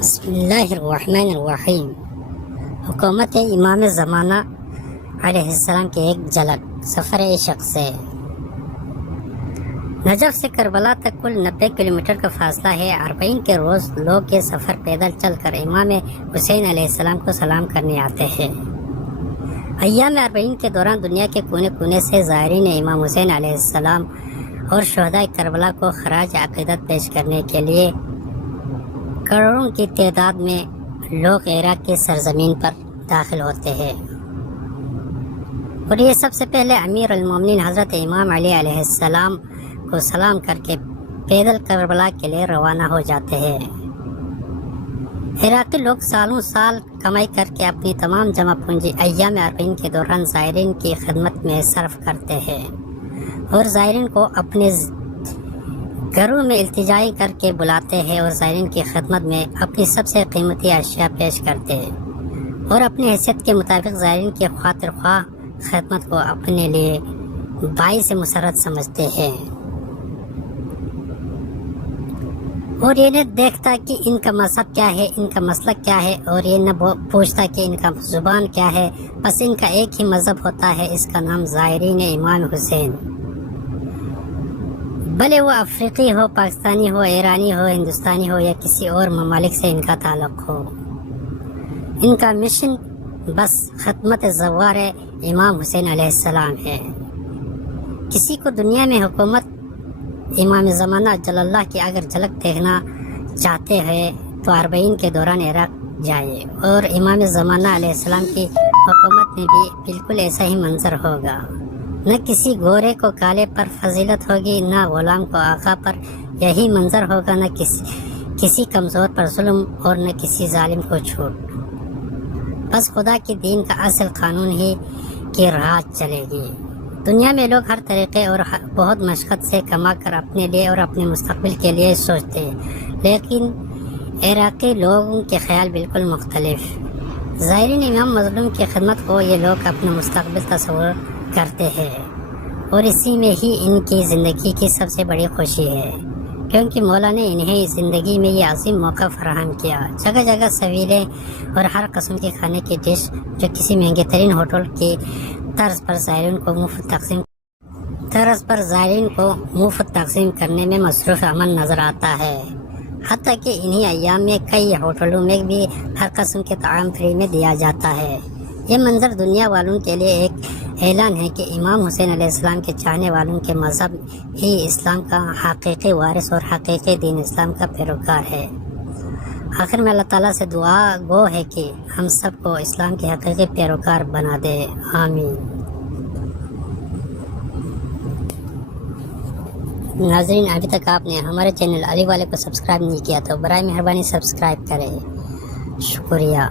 بسم اللہ الرحمن الرحیم۔ حکومت امام زمانہ علیہ السلام کی ایک جھلک، سفر عشق سے۔ نجف سے کربلا تک کل 90 کلومیٹر کا فاصلہ ہے۔ 40 کے روز لوگ یہ سفر پیدل چل کر امام حسین علیہ السلام کو سلام کرنے آتے ہیں۔ ایام 40 کے دوران دنیا کے کونے کونے سے زائرین امام حسین علیہ السلام اور شہداء کربلا کو خراج عقیدت پیش کرنے کے لیے کروڑوں کی تعداد میں لوگ عراق کی سرزمین پر داخل ہوتے ہیں، اور یہ سب سے پہلے امیر المومنین حضرت امام علی علیہ السلام کو سلام کر کے پیدل کربلا کے لیے روانہ ہو جاتے ہیں۔ عراقی لوگ سالوں سال کمائی کر کے اپنی تمام جمع پونجی ایام 40 کے دوران زائرین کی خدمت میں صرف کرتے ہیں، اور زائرین کو اپنے گھروں میں التجائی کر کے بلاتے ہیں، اور زائرین کی خدمت میں اپنی سب سے قیمتی اشیاء پیش کرتے ہیں، اور اپنی حیثیت کے مطابق زائرین کی خاطر خواہ خدمت کو اپنے لیے باعث مسرت سمجھتے ہیں، اور یہ نہ دیکھتا کہ ان کا مذہب کیا ہے، ان کا مسلک کیا ہے، اور یہ نہ پوچھتا کہ ان کا زبان کیا ہے، بس ان کا ایک ہی مذہب ہوتا ہے، اس کا نام زائرین امام حسین۔ بھلے وہ افریقی ہو، پاکستانی ہو، ایرانی ہو، ہندوستانی ہو، یا کسی اور ممالک سے ان کا تعلق ہو، ان کا مشن بس خدمت زوار امام حسین علیہ السلام ہے۔ کسی کو دنیا میں حکومت امام زمانہ جل اللہ کی اگر جھلک دیکھنا چاہتے ہیں تو 40 کے دوران عراق جائے، اور امام زمانہ علیہ السلام کی حکومت میں بھی بالکل ایسا ہی منظر ہوگا۔ نہ کسی گورے کو کالے پر فضیلت ہوگی، نہ غلام کو آقا پر یہی منظر ہوگا، نہ کسی کمزور پر ظلم، اور نہ کسی ظالم کو چھوٹ۔ بس خدا کے دین کا اصل قانون ہی کی راہ چلے گی۔ دنیا میں لوگ ہر طریقے اور بہت مشقت سے کما کر اپنے لیے اور اپنے مستقبل کے لیے سوچتے ہیں، لیکن عراقی لوگوں کے خیال بالکل مختلف۔ زائرین امام مظلوم کی خدمت کو یہ لوگ اپنا مستقبل تصور کرتے ہیں، اور اسی میں ہی ان کی زندگی کی سب سے بڑی خوشی ہے، کیونکہ مولا نے انہیں زندگی میں یہ عظیم موقع فراہم کیا۔ جگہ جگہ سویلیں اور ہر قسم کے کھانے کی ڈش جو کسی مہنگے ترین ہوٹل کی طرز پر زائرین کو مفت تقسیم کرنے میں مصروف عمل نظر آتا ہے۔ حتیٰ کہ انہی ایام میں کئی ہوٹلوں میں بھی ہر قسم کے طعام فری میں دیا جاتا ہے۔ یہ منظر دنیا والوں کے لیے ایک اعلان ہے کہ امام حسین علیہ السلام کے چاہنے والوں کے مذہب ہی اسلام کا حقیقی وارث اور حقیقی دین اسلام کا پیروکار ہے۔ آخر میں اللہ تعالیٰ سے دعا گو ہے کہ ہم سب کو اسلام کے حقیقی پیروکار بنا دے، آمین۔ ناظرین، ابھی تک آپ نے ہمارے چینل علی والے کو سبسکرائب نہیں کیا تو برائے مہربانی سبسکرائب کریں، شکریہ۔